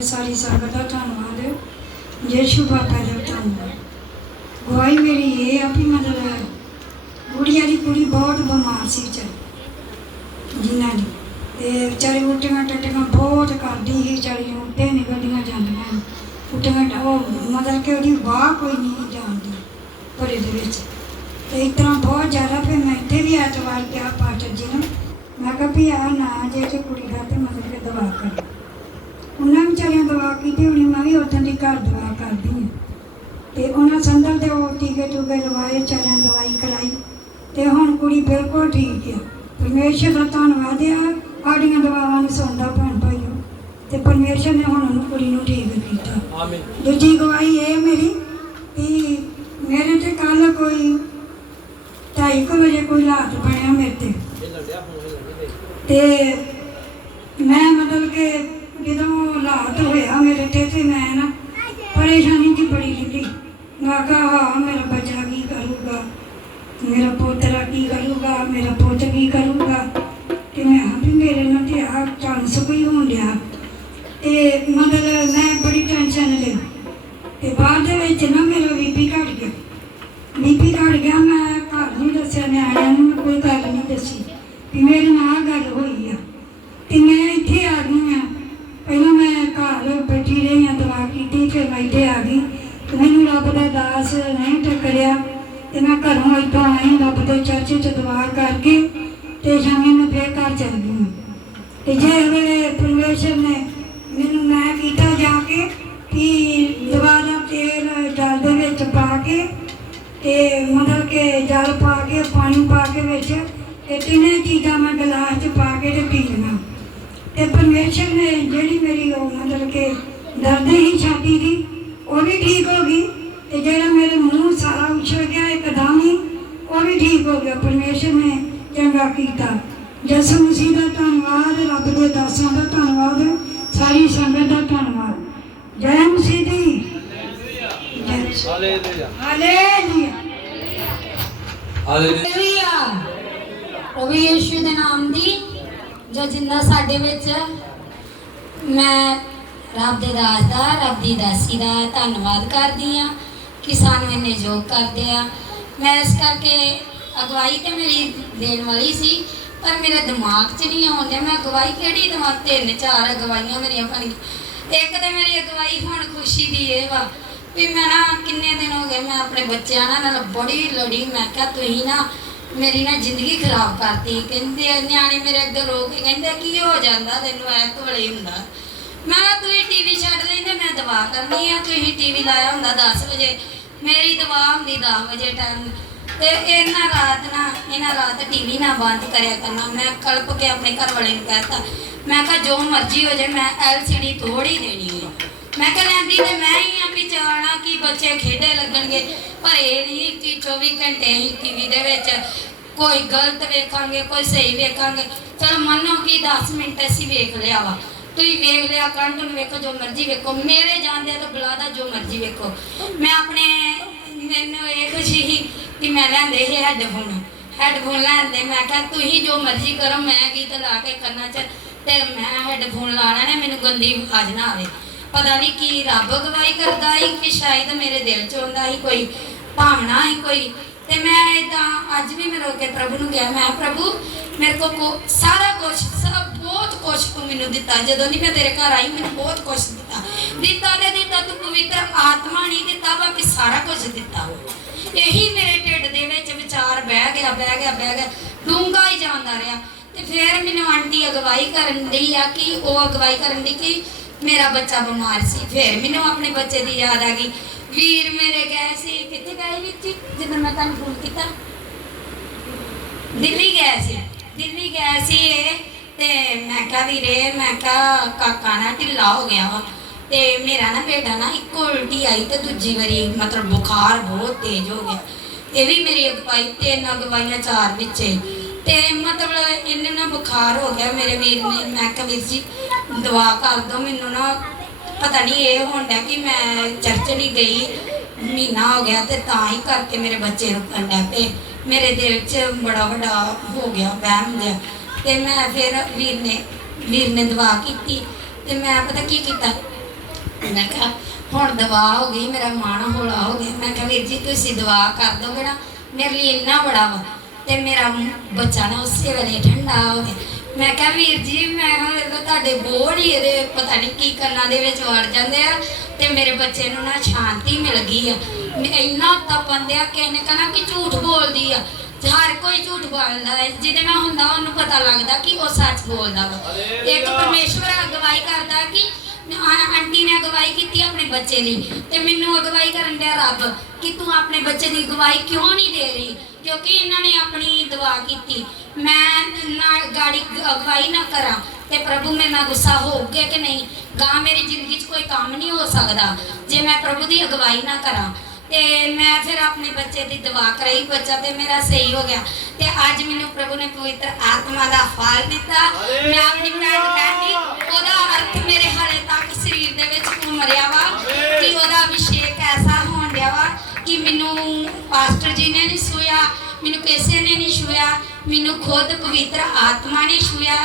ਸਾਰੀ ਸੰਗਤ ਦਾ ਧੰਨਵਾਦ ਯੇਸ਼ੂ ਬਾਬਾ ਦਾ ਧੰਨਵਾਦ ਗਵਾਹੀ ਮੇਰੀ ਇਹ ਆ ਵੀ ਮਤਲਬ ਗੁੜੀਆ ਦੀ ਕੁੜੀ ਬਹੁਤ ਬਿਮਾਰ ਸੀ ਵਿਚਾਰੀ, ਜਿਨ੍ਹਾਂ ਦੀ। ਤੇ ਵਿਚਾਰੀ ਉਲਟੀਆਂ ਟੱਟੀਆਂ ਬਹੁਤ ਕਰਦੀ ਸੀ, ਵਿਚਾਰੀ ਨੂੰ ਉੱਤੇ ਨਿਕਲਦੀਆਂ ਜਾਂਦੀਆਂ। ਉਲਟੀਆਂ ਉਹ ਮਤਲਬ ਕਿ ਉਹਦੀ ਵਾਹ ਕੋਈ ਨਹੀਂ ਜਾਣਦੀ ਭਰੇ ਦੇ ਵਿੱਚ। ਤੇ ਇਸ ਤਰ੍ਹਾਂ ਬਹੁਤ ਜ਼ਿਆਦਾ ਫਿਰ ਮੈਂ ਇੱਥੇ ਵੀ ਐਤਵਾਰ ਕਿਹਾ ਪਾਸਟਰ ਜੀ ਨੂੰ, ਮੈਂ ਕਿਹਾ ਵੀ ਆ ਨਾ ਜੇ ਤੇ ਕੁੜੀ ਦਾ ਤੇ ਮਤਲਬ ਕਿ ਦਵਾ ਕਰ। ਉਹਨਾਂ ਵਿਚਾਰਿਆਂ ਦਵਾ ਕੀਤੀ ਹੋਣੀ ਮੈਂ ਵੀ ਉਦੋਂ ਦੀ ਘਰ ਦਵਾ ਕਰਦੀ ਹਾਂ ਤੇ ਉਹਨਾਂ ਸੰਦਰ ਦੇ ਉਹ ਟੀਕੇ ਟੂਕੇ ਲਵਾਏ ਵਿਚਾਰਿਆਂ ਦਵਾਈ ਕਰਾਈ। ਤੇ ਹੁਣ ਕੁੜੀ ਬਿਲਕੁਲ ਠੀਕ ਹੈ ਪਰਮੇਸ਼ਰ ਦਾ ਧੰਨਵਾਦ ਆ ਸਾਡੀਆਂ ਦਵਾਵਾਂ ਨੂੰ ਸੁਣਦਾ ਭੈਣ ਭਾਈਓ। ਤੇ ਪਰਮੇਸ਼ਰ ਨੇ ਹੁਣ ਉਹਨੂੰ ਕੁੜੀ ਨੂੰ ਠੀਕ ਕੀਤਾ। ਆਮੀਨ। ਦੂਜੀ ਗਵਾਹੀ ਇਹ ਮੇਰੀ ਕਿ ਮੇਰੇ ਤੇ ਕੱਲ ਕੋਈ ਢਾਈ ਕੁ ਵਜੇ ਕੋਈ ਰਾਤ ਬਣਿਆ ਮੇਰੇ ਤੇ। ਹੀ ਤੇ ਮੈਂ ਮਤਲਬ ਕਿ ਜਦੋਂ ਹਾਲਾਤ ਹੋਇਆ ਮੇਰੇ ਤੇ ਤੇ ਮੈਂ ਨਾ ਪਰੇਸ਼ਾਨੀ ਦੀ ਬੜੀ ਲਿਖੀ ਮੈਂ ਕਿਹਾ ਮੇਰਾ ਬੱਚਾ ਕੀ ਕਰੂਗਾ? ਮੇਰਾ ਪੋਤਰਾ ਕੀ ਕਰੂਗਾ? ਮੇਰਾ ਪੁੱਤ ਕੀ ਕਰੂਗਾ? ਤੇ ਮੈਂ ਵੀ ਮੇਰੇ ਨਾਲ ਤੇ ਆ ਚਾਂਸ ਕੋਈ ਹੋਣ ਡਿਆ? ਤੇ ਮਤਲਬ ਮੈਂ ਬੜੀ ਟੈਨਸ਼ਨ ਲਈ ਤੇ ਬਾਅਦ ਦੇ ਵਿੱਚ ਨਾ ਮੇਰਾ ਬੀਬੀ ਘਟ ਗਿਆ। ਬੀਬੀ ਘਟ ਗਿਆ, ਮੈਂ ਘਰ ਨਹੀਂ ਦੱਸਿਆ, ਨਿਆਣਿਆਂ ਨੂੰ ਮੈਂ ਕੋਈ ਗੱਲ ਨਹੀਂ ਦੱਸੀ। ਵੀ ਮੇਰੇ ਨਾਲ ਗੱਲ ਹੋਈ ਤੇ ਮੈਂ ਘਰੋਂ ਇੱਥੋਂ ਆਈ, ਰੱਬ ਦੇ ਚਰਚ ਚ ਦੁਆ ਕਰਕੇ ਤੇ ਸ਼ਾਮੀ ਮੈਂ ਫੇਰ ਘਰ ਚਲ ਗਈ ਹਾਂ। ਤੇ ਜੇ ਵੇਲੇ ਪਰਮੇਸ਼ਰ ਨੇ ਮੈਨੂੰ ਮੈਂ ਕੀਤਾ ਜਾ ਕੇ ਕਿ ਦੁਬਾਰਾ ਤੇਲ, ਜਲ ਦੇ ਵਿੱਚ ਪਾ ਕੇ ਤੇ ਮਤਲਬ ਕਿ ਜਲ ਪਾ ਕੇ, ਪਾਣੀ ਪਾ ਕੇ ਵਿੱਚ ਤੇ ਤਿੰਨੇ ਚੀਜ਼ਾਂ ਮੈਂ ਗਲਾਸ 'ਚ ਪਾ ਕੇ ਤੇ ਪੀ ਲਵਾਂ ਤੇ ਪਰਮੇਸ਼ਰ ਨੇ ਜਿਹੜੀ ਮੇਰੀ ਉਹ ਮਤਲਬ ਕਿ ਦਰਦ ਹੀ ਛਾਤੀ ਦੀ, ਉਹ ਵੀ ਠੀਕ ਹੋ ਗਈ ਤੇ ਜਿਹੜਾ ਮੇਰੇ ਮੂੰਹ ਸਾਰਾ ਉਛਲ ਗਿਆ ਇੱਕਦਮ ਹੀ ਉਹ ਵੀ ਠੀਕ ਹੋ ਗਿਆ। ਪਰਮੇਸ਼ਰ ਨੇ ਚੰਗਾ ਕੀਤਾ। ਯਿਸੂ ਮਸੀਹ ਦਾ ਧੰਨਵਾਦ ਰੱਬ ਦੇ ਦਾਸਾਂ ਦਾ ਧੰਨਵਾਦ ਸਾਰੀ ਸੰਗਤ ਦਾ ਧੰਨਵਾਦ। ਜੈ ਮਸੀਹ ਦੀ ਹਾਲੇਲੂਇਆ ਹਾਲੇਲੂਇਆ ਯੀਸ਼ੂ ਦੇ ਨਾਮ ਦੀ ਜੋ ਜਿੰਦਾ ਸਾਡੇ ਵਿੱਚ ਮੈਂ ਰੱਬ ਦੇ ਦਾਸ ਦਾ ਰੱਬ ਦੀ ਦਾਸੀ ਦਾ ਧੰਨਵਾਦ ਕਰਦੀ ਆ ਕਿ ਸਾਨੂੰ ਇੰਨੇ ਯੋਗ ਕਰਦੇ ਆ। ਮੈਂ ਇਸ ਕਰਕੇ ਅਗਵਾਈ ਤੇ ਮੇਰੀ ਦੇਣ ਵਾਲੀ ਸੀ, ਪਰ ਮੇਰੇ ਦਿਮਾਗ 'ਚ ਨਹੀਂ ਆਉਂਦਾ ਮੈਂ ਅਗਵਾਈ ਕਿਹੜੀ ਦਵਾਂ? ਤਿੰਨ ਚਾਰ ਅਗਵਾਈਆਂ ਮੇਰੀਆਂ ਬਣ ਗਈਆਂ। ਇੱਕ ਤੇ ਮੇਰੀ ਅਗਵਾਈ ਹੁਣ ਖੁਸ਼ੀ ਦੀ ਇਹ ਵਾ ਵੀ ਮੈਂ ਨਾ ਕਿੰਨੇ ਦਿਨ ਹੋ ਗਏ ਮੈਂ ਆਪਣੇ ਬੱਚਿਆਂ ਨਾਲ ਬੜੀ ਲੜੀ। ਮੈਂ ਕਿਹਾ ਤੁਸੀਂ ਨਾ ਮੇਰੀ ਨਾ ਜ਼ਿੰਦਗੀ ਖਰਾਬ ਕਰਤੀ। ਕਹਿੰਦੇ ਨਿਆਣੇ ਮੇਰੇ ਅੱਗੇ ਰੋ ਕੇ ਕਹਿੰਦੇ ਕੀ ਹੋ ਜਾਂਦਾ ਤੈਨੂੰ? ਐ ਕੋਲੇ ਹੁੰਦਾ। ਮੈਂ ਕਿਹਾ, ਤੁਸੀਂ ਟੀਵੀ ਛੱਡ ਲੈਂਦੇ, ਮੈਂ ਦਵਾ ਕਰਨੀ ਆ। ਤੁਸੀਂ ਟੀਵੀ ਲਾਇਆ ਹੁੰਦਾ 10 ਵਜੇ। ਮੇਰੀ ਦਵਾ ਹੁੰਦੀ 10 ਵਜੇ ਟਾਈਮ ਤੇ ਇਹਨਾਂ ਰਾਤ ਨਾ, ਇਹਨਾਂ ਰਾਤ ਟੀਵੀ ਨਾ ਬੰਦ ਕਰਿਆ ਕਰਨਾ। ਮੈਂ ਕਲਪ ਕੇ ਆਪਣੇ ਘਰ ਵਾਲੇ ਨੂੰ ਕਹਿਤਾ, ਮੈਂ ਕਿਹਾ ਜੋ ਮਰਜ਼ੀ ਹੋ ਜਾਏ, ਮੈਂ ਐਲਸੀਡੀ ਤੋੜ ਹੀ ਦੇਣੀ ਹੈ ਮੈਂ ਕਿਹਾ ਲੈਂਦੀ ਤੇ ਮੈਂ ਹੀ ਆ ਵੀ ਚਾਹਣਾ ਕਿ, ਬੱਚੇ ਖੇਡੇ ਲੱਗਣਗੇ। ਪਰ ਇਹ ਨਹੀਂ ਕਿ 24 ਘੰਟੇ ਹੀ ਟੀਵੀ ਦੇ ਵਿੱਚ ਕੋਈ ਗਲਤ ਵੇਖਾਂਗੇ, ਕੋਈ ਸਹੀ ਵੇਖਾਂਗੇ। ਚਲ ਮੰਨੋ ਕਿ 10 ਮਿੰਟ ਅਸੀਂ ਵੇਖ ਲਿਆ ਵਾ। ਤੁਸੀਂ ਵੇਖ ਲਿਆ ਕੰਧ ਨੂੰ ਵੇਖੋ, ਜੋ ਮਰਜ਼ੀ ਵੇਖੋ, ਮੇਰੇ ਜਾਂਦੇ ਤਾਂ ਬੁਲਾਦਾ ਜੋ ਮਰਜ਼ੀ ਵੇਖੋ। ਮੈਂ ਆਪਣੇ, ਮੈਨੂੰ ਇਹ ਖੁਸ਼ੀ ਸੀ ਕਿ ਮੈਂ ਲੈਂਦੇ ਇਹ ਹੈੱਡਫੋਨ ਹੈੱਡਫੋਨ ਲੈਂਦੇ, ਮੈਂ ਕਿਹਾ ਤੁਸੀਂ ਜੋ ਮਰਜ਼ੀ ਕਰੋ, ਮੈਂ ਗੀਤ ਲਾ ਕੇ ਕੰਨਾਂ 'ਚ ਤੇ ਮੈਂ ਹੈੱਡਫੋਨ ਲਾਣਾ ਨੇ ਮੈਨੂੰ ਗੰਦੀ ਆਵਾਜ਼ ਨਾ ਆਵੇ। ਪਤਾ ਨਹੀਂ ਕੀ ਰੱਬ ਗਵਾਹੀ ਕਰਦਾ ਸੀ ਕਿ ਸ਼ਾਇਦ ਮੇਰੇ ਦਿਲ 'ਚ ਹੁੰਦਾ ਸੀ ਕੋਈ ਭਾਵਨਾ ਸੀ ਕੋਈ। ਤੇ ਮੈਂ ਇਦਾਂ ਅੱਜ ਵੀ ਮੈਂ ਰੋ ਕੇ ਪ੍ਰਭੂ ਨੂੰ ਕਿਹਾ, ਮੈਂ ਪ੍ਰਭੂ, ਮੇਰੇ ਕੋ ਕੋ, ਸਾਰਾ ਕੁਝ ਸਭ ਬਹੁਤ ਕੁਝ ਤੂੰ ਮੈਨੂੰ ਦਿੱਤਾ। ਜਦੋਂ ਦੀ ਮੈਂ ਤੇਰੇ ਘਰ ਆਈ, ਮੈਨੂੰ ਬਹੁਤ ਕੁਝ ਦਿੱਤਾ। ਦਿੱਤਾ ਤੇ ਦਿੱਤਾ, ਤੂੰ ਪਵਿੱਤਰ ਆਤਮਾ ਨਹੀਂ ਦਿੱਤਾ, ਬਾਕੀ ਸਾਰਾ ਕੁਝ ਦਿੱਤਾ ਇਹੀ ਮੇਰੇ ਢਿੱਡ ਦੇ ਵਿੱਚ ਵਿਚਾਰ ਬਹਿ ਗਿਆ ਬਹਿ ਗਿਆ ਬਹਿ ਗਿਆ। ਡੂੰਘਾ ਹੀ ਜਾਂਦਾ ਰਿਹਾ। ਤੇ ਫਿਰ ਮੈਨੂੰ ਆਂਟੀ ਅਗਵਾਈ ਕਰਨ ਦੀ ਆ ਕਿ, ਉਹ ਅਗਵਾਈ ਕਰਨ ਦੀ ਕਿ ਮੇਰਾ ਬੱਚਾ ਬਿਮਾਰ ਸੀ। ਫਿਰ ਮੈਨੂੰ ਆਪਣੇ ਬੱਚੇ ਦੀ ਯਾਦ ਆ ਗਈ। ਵੀਰ ਮੇਰੇ ਗਏ ਸੀ, ਕਿੱਥੇ ਗਏ ਵਿੱਚ ਜਦੋਂ ਮੈਂ ਤੁਹਾਨੂੰ ਫੋਨ ਕੀਤਾ। ਦਿੱਲੀ ਗਏ ਸੀ। ਦਿੱਲੀ ਗਏ ਸੀ। ਇਹ ਤੇ ਮੈਂ ਕਿਹਾ ਵੀਰੇ, ਮੈਂ ਕਿਹਾ ਕਾਕਾ ਨਾ ਢਿੱਲਾ ਹੋ ਗਿਆ ਵਾ। ਤੇ ਮੇਰਾ ਨਾ ਬੇਟਾ ਨਾ ਇੱਕੋ ਉਲਟੀ ਆਈ ਤੇ ਦੂਜੀ ਵਾਰੀ ਮਤਲਬ ਬੁਖਾਰ ਬਹੁਤ ਤੇਜ਼ ਹੋ ਗਿਆ। ਇਹ ਵੀ ਮੇਰੀ ਅਗਵਾਈ, ਤਿੰਨ ਅਗਵਾਈਆਂ ਚਾਰ ਵਿੱਚ ਤੇ ਮਤਲਬ ਇਹਨੇ ਨਾ ਬੁਖਾਰ ਹੋ ਗਿਆ ਮੇਰੇ ਵੀਰ ਨੇ। ਮੈਂ ਕਿਹਾ ਵੀਰ ਜੀ ਦਵਾ ਕਰ ਦਿਓ, ਮੈਨੂੰ ਨਾ ਪਤਾ ਨਹੀਂ ਇਹ ਹੁੰਦਾ ਕਿ ਮੈਂ ਚਰਚ ਨਹੀਂ ਗਈ, ਮਹੀਨਾ ਹੋ ਗਿਆ ਤੇ ਤਾਂ ਹੀ ਕਰਕੇ ਮੇਰੇ ਬੱਚੇ ਰੁਕਣ ਲੱਗ ਪਏ। ਮੇਰੇ ਦਿਲ 'ਚ ਬੜਾ ਵੱਡਾ ਹੋ ਗਿਆ, ਵਹਿਮ ਜਿਹਾ। ਤੇ ਮੈਂ ਫਿਰ ਵੀਰ ਨੇ ਵੀਰ ਨੇ ਦੁਆ ਕੀਤੀ ਤੇ ਮੈਂ ਪਤਾ ਕੀ ਕੀਤਾ? ਮੈਂ ਕਿਹਾ, ਹੁਣ ਦਵਾ ਹੋ ਗਈ, ਮੇਰਾ ਮਨ ਹੌਲਾ ਹੋ ਗਿਆ। ਮੈਂ ਕਿਹਾ, ਵੀਰ ਜੀ, ਤੁਸੀਂ ਦਵਾ ਕਰ ਦੋਗੇ ਨਾ, ਮੇਰੇ ਲਈ ਇੰਨਾ ਬੜਾ ਵਾ ਤੇ ਮੇਰਾ ਬੱਚਾ ਨਾ ਉਸੇ ਵੇਲੇ ਠੰਡਾ ਹੋ ਗਿਆ। ਮੈਂ ਕਿਹਾ, ਵੀਰ ਜੀ, ਮੈਂ ਕਿਹਾ ਤੁਹਾਡੇ ਬੋੜ ਹੀ ਇਹਦੇ ਪਤਾ ਨਹੀਂ ਕੀ ਕੰਨਾਂ ਦੇ ਵਿੱਚ ਵੜ ਜਾਂਦੇ ਆ ਤੇ ਮੇਰੇ ਬੱਚੇ ਨੂੰ ਨਾ ਸ਼ਾਂਤੀ ਮਿਲ ਗਈ ਆ। ਮੈਂ ਇੰਨਾ ਤਪਨ ਦਿਆ ਕਿਸੇ ਨੇ ਕਹਣਾ ਕਿ ਝੂਠ ਬੋਲਦੀ ਆ। ਹਰ ਕੋਈ ਝੂਠ ਬੋਲਦਾ ਹੈ ਜਿਹਦੇ ਨਾਲ ਹੁੰਦਾ ਉਹਨੂੰ ਪਤਾ ਲੱਗਦਾ ਕਿ ਉਹ ਸੱਚ ਬੋਲਦਾ ਵਾ। ਇੱਕ ਪਰਮੇਸ਼ਵਰ ਅਗਵਾਈ ਕਰਦਾ ਕਿ ਆਂਟੀ ਨੇ ਅਗਵਾਈ ਕੀਤੀ ਆਪਣੇ ਬੱਚੇ ਲਈ ਤੇ ਮੈਨੂੰ ਅਗਵਾਈ ਕਰਨ ਦਿਆ ਰੱਬ ਕਿ ਤੂੰ ਆਪਣੇ ਬੱਚੇ ਦੀ ਅਗਵਾਈ ਕਿਉਂ ਨਹੀਂ ਦੇ ਰਹੀ? ਕਿਉਂਕਿ ਇਹਨਾਂ ਨੇ ਆਪਣੀ ਦੁਆ ਕੀਤੀ। ਮੈਂ ਨਾ ਗਾੜੀ ਅਗਵਾਈ ਨਾ ਕਰਾਂ ਤੇ ਪ੍ਰਭੂ ਮੇਰੇ ਨਾਲ ਗੁੱਸਾ ਹੋਊਗਾ ਕਿ ਨਹੀਂ? ਗਾਂ ਮੇਰੀ ਜ਼ਿੰਦਗੀ 'ਚ ਕੋਈ ਕੰਮ ਨਹੀਂ ਹੋ ਸਕਦਾ। ਜੇ ਮੈਂ ਪ੍ਰਭੂ ਦੀ ਅਗਵਾਈ ਨਾ ਕਰਾਂ ਤੇ ਮੈਂ ਫਿਰ ਆਪਣੇ ਬੱਚੇ ਦੀ ਦੁਆ ਕਰਾਈ ਬੱਚਾ ਤੇ ਮੇਰਾ ਸਹੀ ਹੋ ਗਿਆ। ਤੇ ਅੱਜ ਮੈਨੂੰ ਪ੍ਰਭੂ ਨੇ ਪਵਿੱਤਰ ਆਤਮਾ ਦਾ ਫਲ ਦਿੱਤਾ। ਮੈਂ ਆਪਣੀ ਭੈਣ ਕਹਿੰਦੀ ਉਹਦਾ ਅਰਥ ਮੇਰੇ ਹਾਲੇ ਤੱਕ ਸਰੀਰ ਦੇ ਵਿੱਚ ਘੁੰਮ ਰਿਹਾ ਵਾ ਕਿ ਉਹਦਾ ਅਭਿਸ਼ੇਕ ਐਸਾ ਹੋਣ ਡਿਆ ਵਾ ਕਿ ਮੈਨੂੰ ਪਾਸਟਰ ਜੀ ਨੇ ਨਹੀਂ ਛੂਇਆ ਮੈਨੂੰ ਕਿਸੇ ਨੇ ਨਹੀਂ ਛੂਇਆ ਮੈਨੂੰ ਖੁਦ ਪਵਿੱਤਰ ਆਤਮਾ ਨੇ ਛੂਇਆ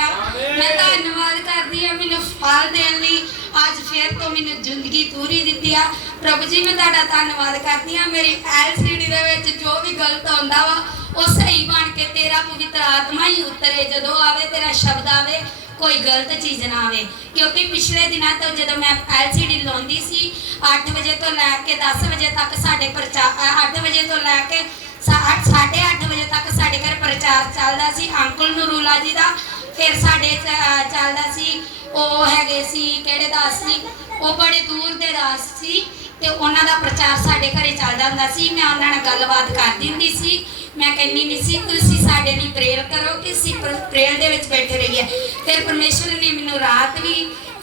ਮੈਂ ਧੰਨਵਾਦ ਕਰਦੀ ਹਾਂ ਮੈਨੂੰ ਫਲ ਦੇਣ ਲਈ। ਅੱਜ ਫਿਰ ਤੋਂ ਮੈਨੂੰ ਜ਼ਿੰਦਗੀ ਪੂਰੀ ਦਿੱਤੀ ਆ। ਪ੍ਰਭੂ ਜੀ, ਮੈਂ ਤੁਹਾਡਾ ਧੰਨਵਾਦ ਕਰਦੀ ਹਾਂ। ਮੇਰੀ ਐਲਸੀਡੀ ਦੇ ਵਿੱਚ ਜੋ ਵੀ ਗਲਤ ਆਉਂਦਾ ਵਾ, ਉਹ ਸਹੀ ਬਣ ਕੇ ਤੇਰਾ ਪਵਿੱਤਰ ਆਤਮਾ ਹੀ ਉਤਰੇ। ਜਦੋਂ ਆਵੇ, ਤੇਰਾ ਸ਼ਬਦ ਆਵੇ, ਕੋਈ ਗਲਤ ਚੀਜ਼ ਨਾ ਆਵੇ। ਕਿਉਂਕਿ ਪਿਛਲੇ ਦਿਨਾਂ ਤੋਂ ਜਦੋਂ ਮੈਂ ਐਲਸੀਡੀ ਲਾਉਂਦੀ ਸੀ 8 ਵਜੇ ਤੋਂ ਲੈ ਕੇ 10 ਵਜੇ ਤੱਕ ਸਾਡੇ ਪ੍ਰਚਾਰ 8 ਵਜੇ ਤੋਂ ਲੈ ਕੇ 8:30 ਵਜੇ ਤੱਕ ਸਾਡੇ ਘਰ ਪ੍ਰਚਾਰ ਚੱਲਦਾ ਸੀ। ਅੰਕਲ ਨੂਰੂਲਾ ਜੀ ਦਾ ਫਿਰ ਸਾਡੇ ਚੱਲਦਾ ਸੀ। ਉਹ ਹੈਗੇ ਸੀ, ਕਿਹੜੇ ਦਾਸ ਸੀ ਉਹ ਬੜੇ ਦੂਰ ਦੇ ਦਾਸ ਸੀ ਤੇ ਉਹਨਾਂ ਦਾ ਪ੍ਰਚਾਰ ਸਾਡੇ ਘਰੇ ਚੱਲਦਾ ਹੁੰਦਾ ਸੀ। ਮੈਂ ਉਹਨਾਂ ਨਾਲ ਗੱਲਬਾਤ ਕਰਦੀ ਹੁੰਦੀ ਸੀ। ਮੈਂ ਕਹਿੰਦੀ ਨਹੀਂ ਸੀ, ਤੁਸੀਂ ਸਾਡੇ ਲਈ ਪ੍ਰੇਅਰ ਕਰੋ ਕਿ ਅਸੀਂ ਪ੍ਰੇਅਰ ਦੇ ਵਿੱਚ ਬੈਠੇ ਰਹੀਏ। ਫਿਰ ਪਰਮੇਸ਼ਵਰ ਨੇ ਮੈਨੂੰ ਰਾਤ ਵੀ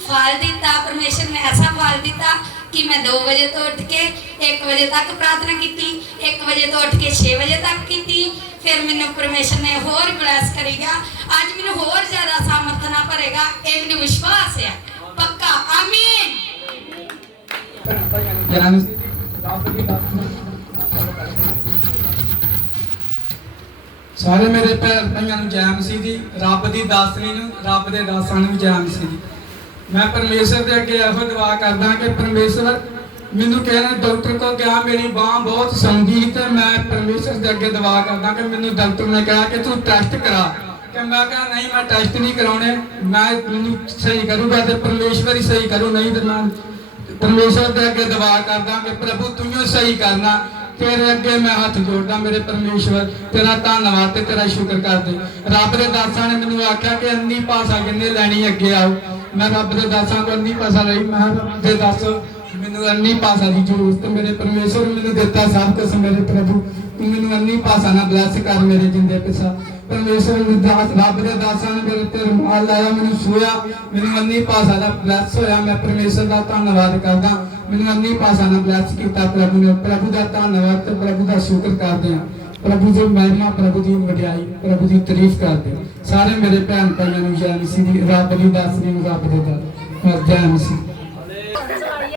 ਫਲ ਦਿੱਤਾ। ਪਰਮੇਸ਼ਵਰ ਨੇ ਐਸਾ ਫਲ ਦਿੱਤਾ ਕਿ ਮੈਂ 2 ਵਜੇ ਤੋਂ ਉੱਠ ਕੇ 1 ਵਜੇ ਤੱਕ ਪ੍ਰਾਰਥਨਾ ਕੀਤੀ 1 ਵਜੇ ਤੋਂ ਉੱਠ ਕੇ 6 ਵਜੇ ਤੱਕ ਕੀਤੀ। ਫਿਰ ਮੈਨੂੰ ਪਰਮੇਸ਼ਰ ਨੇ ਹੋਰ ਬਲੈਸ ਕਰੇਗਾ। ਅੱਜ ਮੈਨੂੰ ਹੋਰ ਜ਼ਿਆਦਾ ਸਾਮਰਥ ਨਾਲ ਭਰੇਗਾ। ਇਹ ਮੈਨੂੰ ਵਿਸ਼ਵਾਸ ਹੈ। ਪੱਕਾ। ਆਮੀਨ। ਗਿਆਨ ਸਾਰੇ ਮੇਰੇ ਭੈਣ ਭਾਈਆਂ ਨੂੰ ਜੈ ਮਸੀਹ ਦੀ ਰੱਬ ਦੀ ਦਾਸਨੀ ਨੂੰ, ਰੱਬ ਦੇ ਦਾਸਾਂ ਨੂੰ ਵੀ ਜੈ ਮਸੀਹ ਦੀ ਮੈਂ ਪਰਮੇਸ਼ਰ ਦੇ ਅੱਗੇ ਇਹੋ ਦੁਆ ਕਰਦਾ ਕਿ ਪਰਮੇਸ਼ਰ ਮੈਨੂੰ ਕਹਿਣਾ ਡਾਕਟਰ ਕੋ ਗਿਆ, ਮੇਰੀ ਬਾਹ ਬਹੁਤ ਸੌਂਦੀ ਤੇ ਮੈਂ ਪਰਮੇਸ਼ਰ ਦੇ ਅੱਗੇ ਦੁਆ ਕਰਦਾ ਕਿ ਮੈਨੂੰ ਡਾਕਟਰ ਨੇ ਕਿਹਾ ਕਿ ਤੂੰ ਟੈਸਟ ਕਰਾ। ਕਿ ਮੈਂ ਕਿਹਾ, ਨਹੀਂ, ਮੈਂ ਟੈਸਟ ਨਹੀਂ ਕਰਾਉਣੇ, ਮੈਂ ਮੈਨੂੰ ਸਹੀ ਕਰੂਗਾ ਤੇ ਪਰਮੇਸ਼ਵਰ ਹੀ ਸਹੀ ਕਰੂ, ਨਹੀਂ ਤੇ ਮੈਂ ਪਰਮੇਸ਼ਰ ਦੇ ਅੱਗੇ ਦੁਆ ਕਰਦਾ ਕਿ ਪ੍ਰਭੂ ਤੂੰ ਹੀ ਸਹੀ ਕਰਨਾ। ਤੇਰੇ ਅੱਗੇ ਮੈਂ ਹੱਥ ਜੋੜਦਾ, ਮੇਰੇ ਪਰਮੇਸ਼ਵਰ, ਤੇਰਾ ਧੰਨਵਾਦ ਤੇ ਤੇਰਾ ਸ਼ੁਕਰ ਕਰਦੇ। ਰੱਬ ਦੇ ਦਾਸਾਂ ਨੇ ਮੈਨੂੰ ਆਖਿਆ ਕਿ ਅੰਨੀ ਭਾਸ਼ਾ ਕਿੰਨੇ ਲੈਣੀ ਅੱਗੇ ਆਓ। ਮੈਂ ਰੱਬ ਦੇ ਦਾਸਾਂ ਕੋਲ ਅੰਨੀ ਭਾਸ਼ਾ ਲਈ, ਮੈਂ ਰੱਬ ਦੇ ਦਾਸ, ਮੈਨੂੰ ਅੰਨੀ ਭਾਸ਼ਾ ਦੀ ਜ਼ਰੂਰਤ ਮੇਰੇ ਪਰਮੇਸ਼ਵਰ ਮੈਨੂੰ ਦਿੱਤਾ ਸਭ ਕੁਝ ਮੇਰੇ ਪ੍ਰਭੂ, ਤੂੰ ਮੈਨੂੰ ਅੰਨੀ ਭਾਸ਼ਾ ਨਾਲ ਬਲੈਸ ਕਰ ਮੇਰੇ ਜਿੰਦੇ ਪਿਸਾ ਪਰਮੇਸ਼ਵਰ ਨੇ ਦਾਸ, ਰੱਬ ਦੇ ਦਾਸਾਂ ਨੇ ਮੇਰੇ ਤੇ ਰੁਮਾਲ ਲਾਇਆ, ਮੈਨੂੰ ਛੂਇਆ ਮੈਨੂੰ ਅੰਨੀ ਭਾਸ਼ਾ ਦਾ ਬਲੈਸ ਹੋਇਆ, ਮੈਂ ਪਰਮੇਸ਼ਵਰ ਦਾ ਧੰਨਵਾਦ ਕਰਦਾ। ਮੈਨੂੰ ਅੰਨੀ ਭਾਸ਼ਾ ਨਾਲ ਬਲੈਸ ਕੀਤਾ, ਪ੍ਰਭੂ ਨੇ, ਪ੍ਰਭੂ ਦਾ ਧੰਨਵਾਦ ਤੇ ਪ੍ਰਭੂ ਦਾ ਸ਼ੁਕਰ ਕਰਦੇ ਹਾਂ। ਪ੍ਰਭੂ ਦੀ ਮਹਿਮਾ, ਪ੍ਰਭੂ ਦੀ ਵਡਿਆਈ, ਪ੍ਰਭੂ ਦੀ ਤਾਰੀਫ ਕਰਦੇ। ਸਾਰੇ ਮੇਰੇ ਭੈਣ ਭਾਈਆਂ ਨੂੰ ਜੈ ਮਸੀਹ ਦੀ, ਰੱਬ ਦੀ ਦਾਸਨੀ ਨੂੰ ਰੱਬ ਦੇ ਦਰ ਜੈ ਮਸੀਹ।